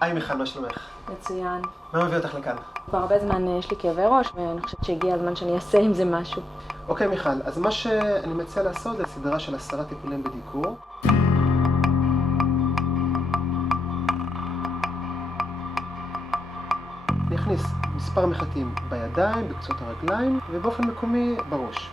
היי מיכל, מה שלומך? מצוין. מה מביא אותך לכאן? כבר הרבה זמן יש לי כאבי ראש, ואני חושבת שהגיע הזמן שאני אעשה עם זה משהו. אוקיי מיכל, אז מה שאני מציע לעשות זה סדרה של 10 טיפולים בדיקור. אני אכניס מספר מחטים בידיים, בקצות הרגליים, ובאופן מקומי בראש.